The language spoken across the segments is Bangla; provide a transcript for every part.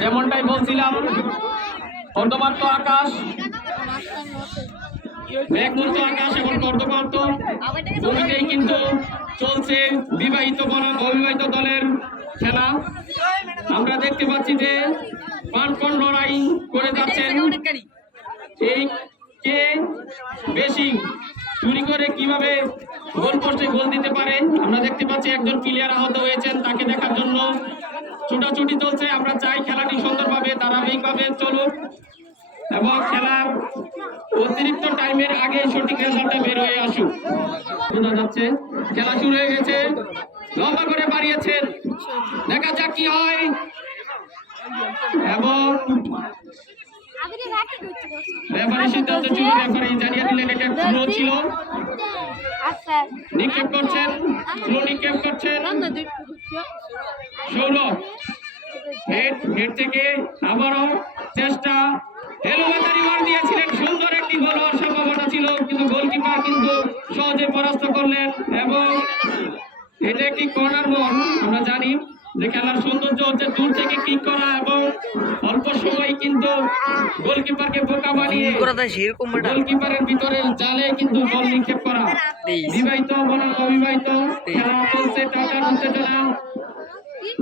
যেমনটাই বলছিলাম অর্ধমাত্র আকাশ। আকাশ এবং কর্দমাক্ত জমিতেই কিন্তু চলছে বিবাহিত বনাম অবিবাহিত দলের খেলা। আমরা দেখতে পাচ্ছি যে পানপন লড়াই করে যাচ্ছেন। এই কে বেশি চুরি করে কীভাবে গোল পোস্টে গোল দিতে পারে? আমরা দেখতে পাচ্ছি একজন প্লেয়ার আহত হয়েছেন, তাকে দেখার জন্য ছুটাছুটি চলছে, আমরা চাই খেলাটি সুন্দরভাবে, ধারাবাহিকভাবে চলুক এবং খেলার অতিরিক্ত টাইমের আগে সঠিক রেজাল্টটা বের হয়ে আসুক। শোনা যাচ্ছে, খেলা শুরু হয়ে গেছে, লম্বা করে বাড়িয়েছেন। দেখা যাক কি হয়। এবং জানিয়ে ছিল। নিক্ষেপ করছেন নিক্ষেপ করছেন। সৌরভ হেড থেকে আবারও চেষ্টা এলোমেতারি মার দিয়েছিলেন। সুন্দর একটি গোল সম্ভাবনা ছিল কিন্তু গোলকিপার কিন্তু সহজে পরাস্ত করলেন এবং এটা একটি কর্নার বল আমরা জানি যে খেলার সৌন্দর্য হচ্ছে দূর থেকে কিক করা এবং অল্প সময় কিন্তু গোলকিপারকে বোকা বানিয়ে গোলকিপারের ভিতরে জালে কিন্তু বল নিক্ষেপ করা। বিবাহিত বনাম অবিবাহিত খেলা চলছে টাকার উত্তেজনা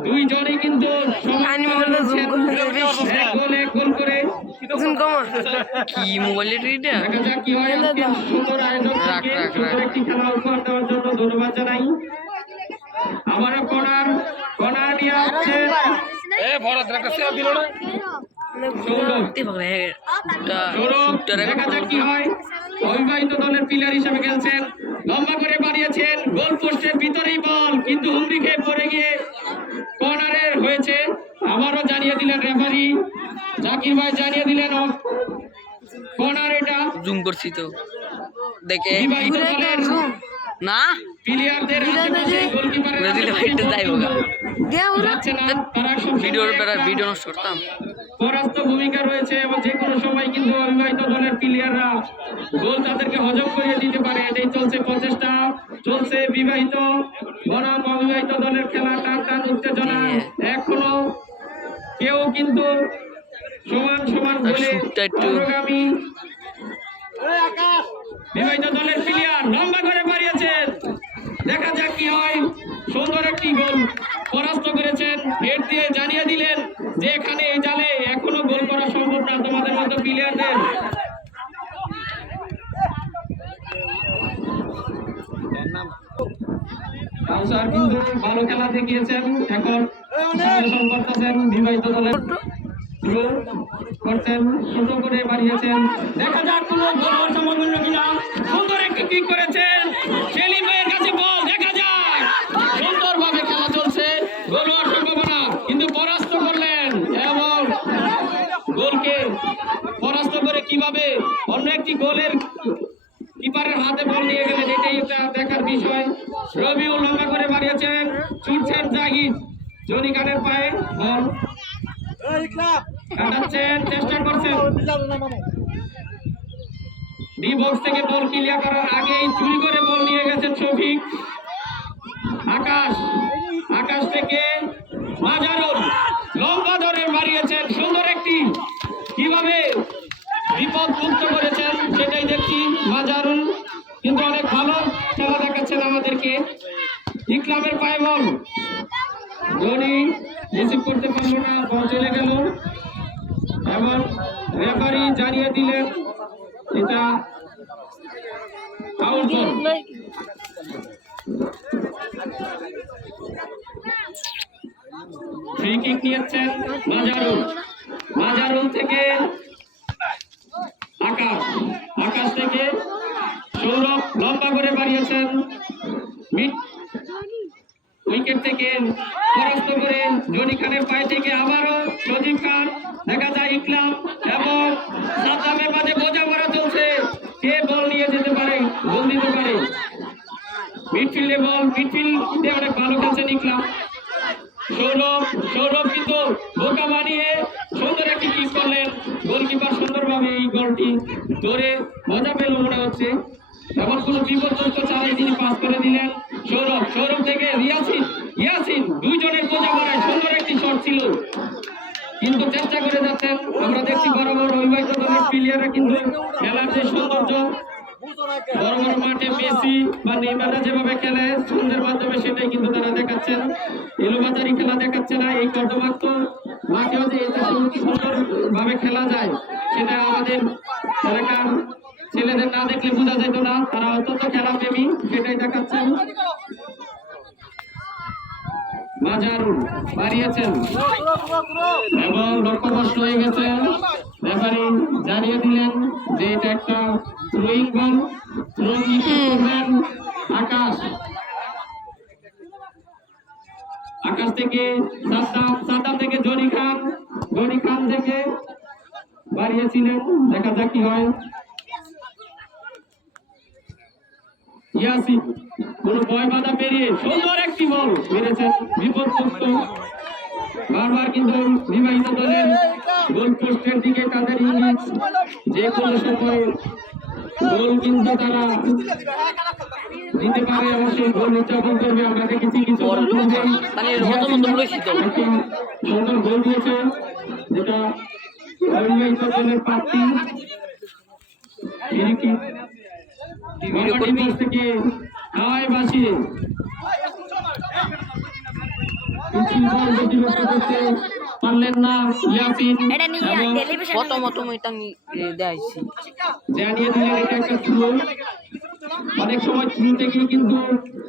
দুইজনই কিন্তু সমান আইনি মোবাইলটা zoom এক গোল এক গোল করে। জুম কমা কি মোবাইলের এটা? দেখা যাক কি হয়। সুন্দর আয়োজন রাখ, রাখ, রাখ। একটি খেলা উপহার দেওয়ার জন্য ধন্যবাদ জানাই। আবারও কর্নার কর্নার নিয়ে আসছে। সৌরভ দেখতে পারে এটা সৌরভ শুটটা কি হয়। অবিবাহিত দলের প্লেয়ার হিসেবে খেলছেন। লম্বা করে বাড়িয়েছেন। গোল পোস্টের ভিতরেই বল কিন্তু হুমড়ি খেয়ে পড়ে গিয়ে জানিয়ে দিলেন রেফারি জাকির ভাই জানিয়ে দিলেন কর্নার এটা। জুম করছি তো। দেখে না? প্লেয়ারদের ঘুরে দিলে ভাইটা যাইবো গা। যাচ্ছে না তারা সব ভিডিওর বেড়া ভিডিও নষ্ট করতাম। পরাস্ত ভূমিকা রয়েছে এবং যে কোনো সময় কিন্তু অবিবাহিত দলের প্লেয়াররা গোল তাদেরকে হজম করিয়ে দিতে পারে। এটাই চলছে প্রচেষ্টা। চলছে বিবাহিত বনাম অবিবাহিত দলের খেলা। টান টান উত্তেজনা। এখনও কেউ কিন্তু সমান সমান বলে অগ্রগামী বিবাহিত দলের প্লেয়ার লম্বা করে বাড়িয়েছেন দেখা যাক কি হয়। সুন্দর একটি গোল পরাস্ত করেছেন। হেড দিয়ে জানিয়ে দিলেন যে এখানে এই জালে এখনও গোল করা সম্ভব না তোমাদের মতো প্লেয়ারদের কিন্তু ভালো খেলা দেখিয়েছেন। এখন ছোট করে বাড়িয়েছেন দেখা যাক কোনো সুন্দর একটি কিক করেছেন সেলিম ভাইয়ের কাছে বল দেখা যাক সুন্দরভাবে খেলা চলছে গোল কিন্তু পরাস্ত করলেন এবং গোলকে পরাস্ত করে কীভাবে অন্য একটি গোলের কিপারের হাতে বল নিয়ে গেলেন এটাই দেখার বিষয় রবিউল লম্বা করে বাড়িয়েছেন ছুটছেন জাহিদ জনি কানের পায়ে বল। কাটাচ্ছেন চেষ্টা করছেন। ডি বক্স থেকে বল ক্লিয়ার করার আগেই চুরি করে বল নিয়ে গেছেন শফিক। আকাশ আকাশ থেকে মাজারুল। লম্বা ধরে মারিয়েছেন সুন্দর একটি। কীভাবে বিপদ মুক্ত করেছেন সেটাই দেখছি মাজারুল। কিন্তু অনেক ভালো খেলা দেখাচ্ছেন আমাদেরকে। ইকলামের পায়ে বল। ধোনি রিসিভ করতে পারল না, বল চলে গেল। এবং রেফারি জানিয়ে দিলেন এটা আউট বল ফ্রি কিক নিয়েছেন থেকে আকাশ। আকাশ থেকে সৌরভ লম্বা করে বাড়িয়েছেন। উইকেট থেকে পরাস্ত করে জনি খানের পায়ে থেকে আবারও সজীব খান। দেখা যায় ইকলাম এবং সাদ্দামের মাঝে বোঝাপড়া চলছে। কে বল নিয়ে যেতে পারে? গোল দিতে পারে। মিডফিল্ডে বল, মিডফিল্ডে অনেক ভালো খেলছেন ইকলাম সৌরভ সৌরভ কিন্তু বোকা বানিয়ে সুন্দর একটি কিক করলেন। গোলকিপার সুন্দরভাবে এই গোলটি ধরে, মজা পেল মনে হচ্ছে। এমন কোনো বিপর্যস্ত চালাই তিনি পাস করে দিলেন। রিয়াসিন ইয়াসিন, দুইজনের বোঝা মারায় সুন্দর একটি শট ছিল। কিন্তু চেষ্টা করে যাচ্ছেন, আমরা দেখছি বড় অবিবাহিত দলের প্লেয়াররা কিন্তু খেলার যে সৌন্দর্য বড় বড় মাঠে মেসি বা নেইমাররা যেভাবে খেলে, ছন্দের মাধ্যমে সেটাই কিন্তু তারা দেখাচ্ছেন। এলোবাজারি খেলা দেখাচ্ছে না, এই কর্দমাক্ত মাঠেও যে এত সুন্দর ভাবে খেলা যায়, সেটা আমাদের এলাকার ছেলেদের না দেখলে বোঝা যেত না। তারা অত্যন্ত খেলা প্রেমী সেটাই দেখাচ্ছেন। মাজারুল বাড়িয়েছেন। এবং লক্ষ্যভ্রষ্ট হয়ে গেছেন রেফারি জানিয়ে দিলেন যে এটা একটা থ্রোয়িং বল। করবেন আকাশ। আকাশ থেকে সাদ্দাম সাদ্দাম থেকে জনি খান জনি খান থেকে বাড়িয়েছিলেন। দেখা যাক কি হয়। ইয়াসিন কোন বয় বাধা পেরিয়ে সুন্দর একটি বল মেরেছেন বিপদমুক্ত বারবার কিন্তু বিবাহিত দলের গোল পোস্টের দিকে তাদের ইংলিশ যে কোনো সময় গোল কিন্তু তারা দিতে পারে অবশ্যই গোল উদযাপন করবে। আমরা দেখেছি কিছু মানে সুন্দর গোল দিয়েছে যেটা অবিবাহিত দলের প্রার্থী পারলেন না ইয়াসিন এটা জানিয়ে দিলেন এটা একটা থ্রো অনেক সময় থ্রু থেকে কিন্তু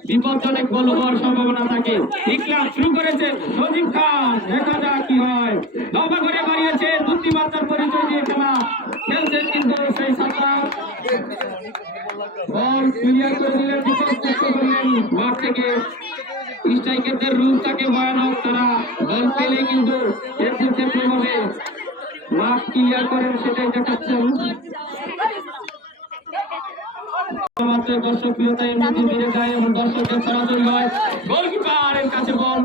বিপজ্জনক বল হওয়ার সম্ভাবনা থাকে। ইকলাম শুরু করেছে সজীব খান। দেখা যাক কি হয়। লম্বা করে বাড়িয়েছে বুদ্ধিমত্তার পরিচয় দিয়ে খেলা। খেলছেন কিন্তু সেই বল ক্লিয়ার করে দিলেন বিপদ করলেন মাঠ থেকে স্ট্রাইকারদের রূপ থাকে ভয়ানক তারা বল পেলে কিন্তু একটু ক্ষেত্রভাবে মাঠ ক্লিয়ার করেন সেটাই দেখাচ্ছেন। দর্শক প্রিয়তা বেড়ে যায় এবং দর্শকদের সরাসরি হয় গোলকিপারের কাছে বল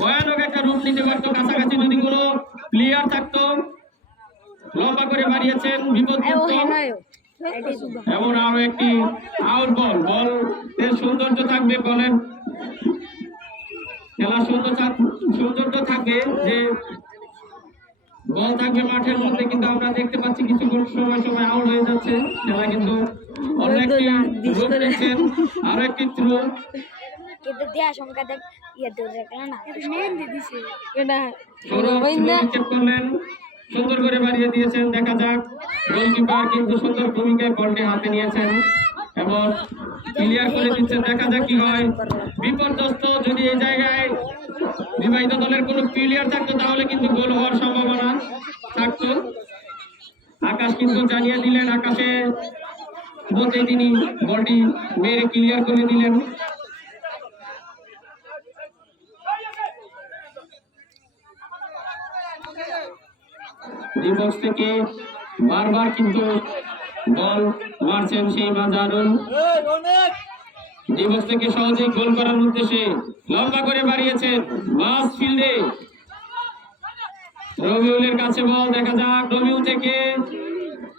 ভয়ানক একটা রূপ নিতে পারতো কাছাকাছি যদি কোনো প্লেয়ার থাকতো লম্বা করে বাড়িয়েছেন বিপদ এমন আরও একটি আউট বল। বল এর সৌন্দর্য থাকবে বলেন। খেলা সুন্দর থাক- সৌন্দর্য থাকবে যে বল থাকবে মাঠের মধ্যে কিন্তু আমরা দেখতে পাচ্ছি কিছু সময় সময় আউট হয়ে যাচ্ছে। খেলা কিন্তু আরও একটি থ্রো কিন্তু দেয়া সংখ্যা দেখ ইয়ে না। এটা সুন্দর করে বাড়িয়ে দিয়েছেন দেখা যাক। গোলকিপার কিন্তু সুন্দর ভূমিকায় বলটি হাতে নিয়েছেন এবং ক্লিয়ার করে দিচ্ছেন দেখা যাক কি হয়। বিপর্যস্ত যদি এই জায়গায় বিবাহিত দলের কোনো প্লেয়ার থাকতো, তাহলে কিন্তু গোল হওয়ার সম্ভাবনা থাকতো। আকাশ কিন্তু জানিয়ে দিলেন, আকাশে বলতে তিনি বলটি মেরে ক্লিয়ার করে দিলেন। ডিবক্স থেকে বারবার কিন্তু বল মারছেন সেই মাজারুল ডিবক্স থেকে সহজেই গোল করার উদ্দেশ্যে লম্বা করে বাড়িয়েছেন মাস ফিল্ডে। রবিউলের কাছে বল, দেখা যাক রবিউল থেকে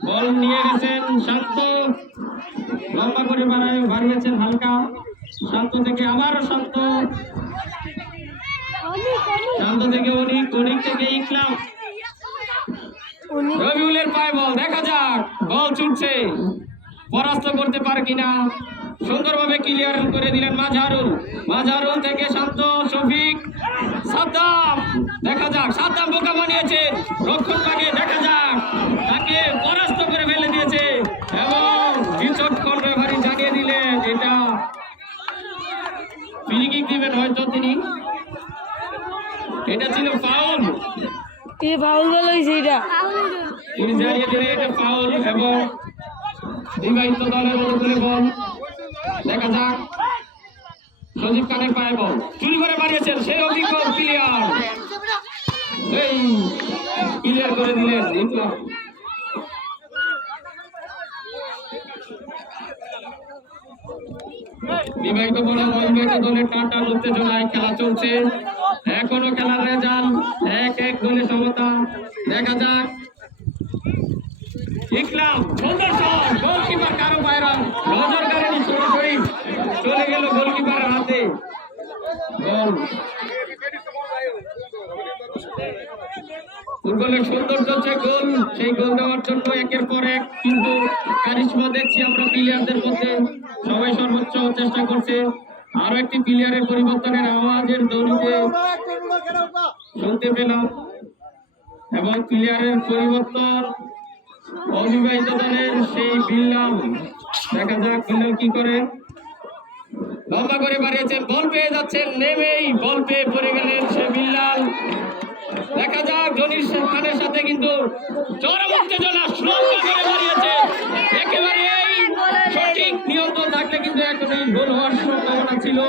বল নিয়ে গেছেন শান্ত। লম্বা করে বাড়ায়, বাড়িয়েছেন হালকা। শান্ত থেকে আবারও শান্ত। শান্ত থেকে অনিক অনিক থেকে রবিউলের পায়ে বল দেখা যাক বল ছুটছে পরাস্ত করতে পারে কিনা। সুন্দরভাবে ক্লিয়ার করে দিলেন মাঝারুল। মাঝারুল থেকে শান্ত শফিক সাদ্দাম দেখা যাক সাদ্দাম বোকা বানিয়েছে। রক্ষণ লাগে দেখা যাক তাকে পরাস্ত করে ফেলে দিয়েছে। এবং বিচক্ষণ রেফারি জানিয়ে দিলেন এটা ফ্রিকিক দিবেন হয়তো তিনি। এটা ছিল ফাউল এ ফাউল বল এটা? তিনি জানিয়ে এটা ফাউল এবং বিবাহিত দলের অনুকূলে বল। দেখা যাক। সজীব খানের পায়ে বল। চুরি করে বাড়িয়েছেন সেই অভিজ্ঞ প্লেয়ার এই ক্লিয়ার করে দিলেন ইকলাম বিবাহিত বলে দলের টান টান উত্তেজনায় খেলা চলছে। এখনও খেলার রেজাল্ট এক এক গোলে সমতা দেখা যাক ইকলাম সুন্দর শট গোলকিপার কারও বাইরা নজর কারেনি সরাসরি চলে গেল গোলকিপার হাতে গোল ফুটবলের সৌন্দর্য হচ্ছে গোল সেই গোল দেওয়ার জন্য একের পর এক কিন্তু কারিশমা দেখছি আমরা প্লেয়ারদের মধ্যে সবাই সর্বোচ্চ চেষ্টা করছে আরও একটি প্লেয়ারের পরিবর্তনের আওয়াজের দৌড়িতে শুনতে পেলাম এবং প্লেয়ারের পরিবর্তন। অবিবাহিত দলের সেই বিল্লাল দেখা যাক বিল্লাল কি করে। লম্বা করে বাড়িয়েছেন, বল পেয়ে যাচ্ছেন, নেমেই বল পেয়ে পড়ে গেলেন সে বিল্লাল। দেখা যাক জনির খানের সাথে কিন্তু চরম উত্তেজনা লম্বা করে বাড়িয়েছে একেবারে সঠিক নিয়ন্ত্রণ থাকলে কিন্তু এখনই গোল হওয়ার সম্ভাবনা ছিল।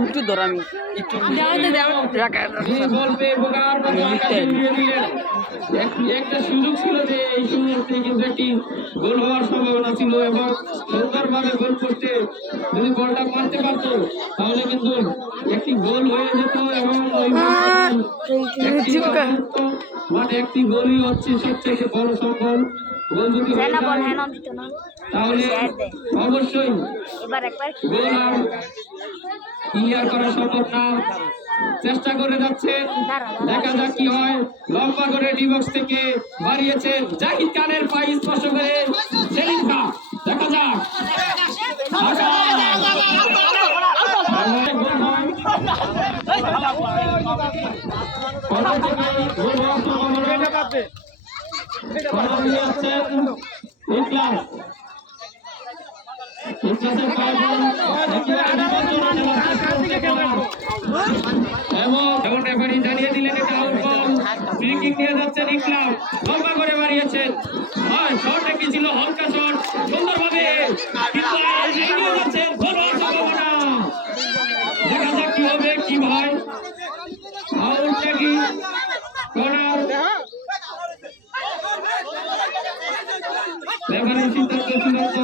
একটু ধর একটু রাখা যিনি বল পেয়ে বোকার মতো আকাশে উড়িয়ে দিলেন এক- একটা সুযোগ ছিল যে এই সুযোগটি কিন্তু একটি গোল হওয়ার সম্ভাবনা ছিল এবং সুন্দরভাবে গোল করতে যদি বলটা মারতে পারতো তাহলে কিন্তু একটি গোল হয়ে যেত এবং ওই একটি একটি গোলই হচ্ছে সবচেয়ে বড় সম্বল। হয়ে না বল যায় দিত না তাহলে অবশ্যই এবার একবার ক্লিয়ার করা সম্ভব না। চেষ্টা করে যাচ্ছেন। দেখা যাক কি হয়। লম্বা করে ডিবক্স থেকে বাড়িয়েছেন জাহিদ খানের পাই স্পর্শ করে সেলিম খান। দেখা যাক। এবং রেফারি জানিয়ে দিলেন এটা আউট বল ফ্রি কিক নিয়ে যাচ্ছেন ইকলাম লম্বা করে বাড়িয়েছেন হয় শট একটি ছিল হালকা শট সুন্দরভাবে কিন্তু এগিয়ে যাচ্ছেন গোল হওয়ার সম্ভাবনা দেখা যাক কি হবে কি ভাই আউট নাকি কর্নার রেফারির সিদ্ধান্ত চূড়ান্ত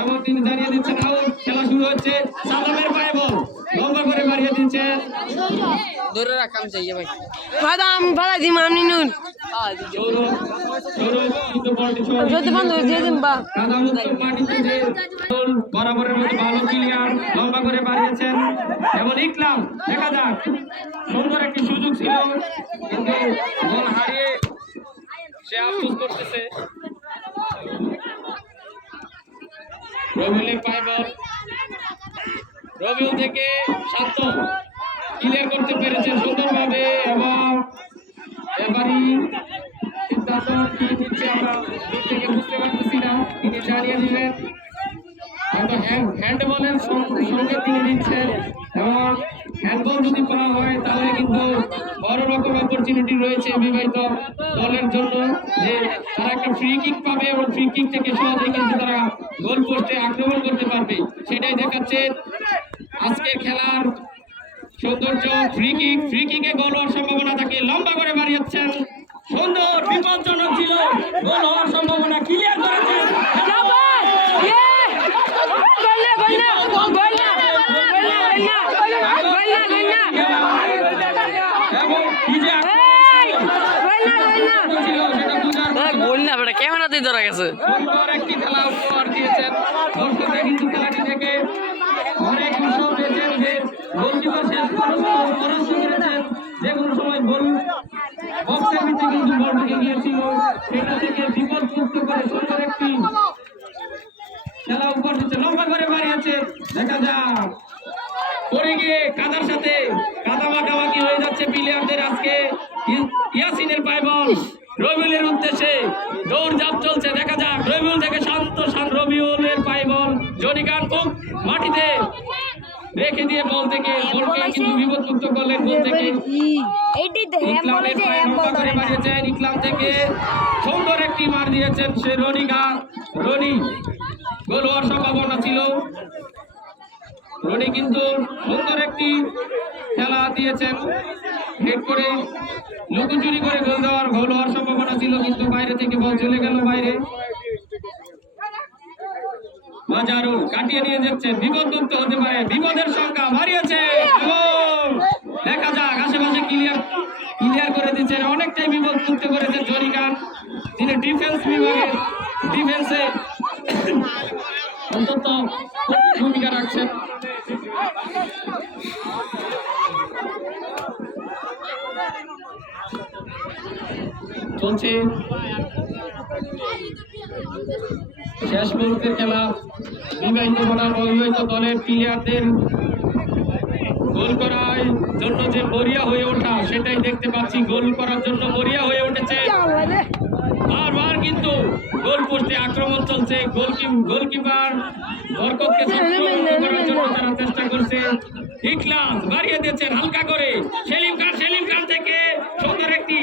এবং তিনি জানিয়ে দিচ্ছেন আউট খেলা শুরু হচ্ছে। সালামের পায়ে বল। লম্বা করে বাড়িয়ে দিচ্ছেন ধরে রাখাম চাই ভাই। বাদাম ভাড়া দিম আমি নুন। বরাবরের মতো ভালো ক্লিয়ার লম্বা করে বাড়িয়েছেন। এবং ইকলাম দেখা যাক। সুন্দর একটি সুযোগ ছিল কিন্তু হারিয়ে সে আফসোস করতেছে। রবিউলের পায় বল রবিউল থেকে শান্ত। ক্লিয়ার করতে পেরেছেন সুন্দরভাবে এবং এবারই সিদ্ধান্ত আমরা। দূর থেকে বুঝতে পারতেছি না, তিনি জানিয়ে দিলেন। হয়তো সঙ্গে তিনি দিচ্ছেন। এবং হ্যান্ডবল যদি করা হয়, তাহলে কিন্তু বড় রকম অপরচুনিটি রয়েছে বিবাহিত দলের জন্য তারা একটা ফ্রি কিক পাবে এবং ফ্রি কিক থেকে সহজেই কিন্তু তারা গোল পোস্টে আক্রমণ করতে পারবে সেটাই দেখাচ্ছে আজকের খেলার সৌন্দর্য ফ্রি কিক ফ্রি কিকে গোল হওয়ার সম্ভাবনা থাকে লম্বা করে বাড়িয়েছেন সুন্দর বিপজ্জনক ছিল গোল হওয়ার সম্ভাবনা ক্লিয়ার করেছেন না। গোল না বেটা ক্যামেরাতেই ধরা গেছে সুন্দর একটি খেলা উপহার দিয়েছেন দর্শকরা কিন্তু খেলাটি থেকে অনেক উৎসাহ পেয়েছেন যে গোলকিপার শেষ পর্যন্ত পরাস্ত করেছেন পড়ে গিয়ে কাদার সাথে কাদা মাখামাখি হয়ে যাচ্ছে প্লেয়ারদের আজকে ইয়াসিনের পায় বল রবিউলের উদ্দেশ্যে দৌড় জাপ চলছে দেখা যাক, রবিউল থেকে শান্ত শান্ত রবিউলের পায় বল। জনিকান খুব মাটিতে রেখে দিয়ে বল থেকে বলকে কিন্তু বিপদমুক্ত করলেন বল থেকে। এইটাই তো হ্যাম বলে ইকলামের যে পায়ে হ্যাম বল লম্বা করে ধরে না। বাড়িয়েছেন ইকলাম থেকে। সুন্দর একটি মার দিয়েছেন সে রনি রনিকা রনি। গোল হওয়ার সম্ভাবনা ছিল। রনি কিন্তু সুন্দর একটি খেলা দিয়েছেন। হেড করে লুকোচুরি করে গোল দেওয়ার গোল হওয়ার সম্ভাবনা ছিল কিন্তু বাইরে থেকে বল চলে গেল বাইরে। মাজারুল কাটিয়ে নিয়ে যাচ্ছেন বিপদমুক্ত হতে পারে। বিপদের সংখ্যা বাড়িয়েছে। দেখা যাক, আশেপাশে ক্লিয়ার ক্লিয়ার করে দিচ্ছেন অনেকটাই বিপদ মুক্ত করেছেন জরিকান। তিনি ডিফেন্স বিভাগের ডিফেন্সে অন্তত ভূমিকা রাখছেন। চলছে শেষ মুহূর্তের খেলা। বিবাহিত বনাম অবিবাহিত দলের প্লেয়ারদের গোল করার জন্য যে মরিয়া হয়ে ওঠা, সেটাই দেখতে পাচ্ছি। গোল করার জন্য মরিয়া হয়ে উঠেছে। বারবার কিন্তু গোল পোস্টে আক্রমণ চলছে। গোলকি গোলকিপার বরকতকে করার জন্য তারা চেষ্টা করছে। ইখলাস বাড়িয়ে দিয়েছেন হালকা করে। সেলিম খান সেলিম খান থেকে সুন্দর একটি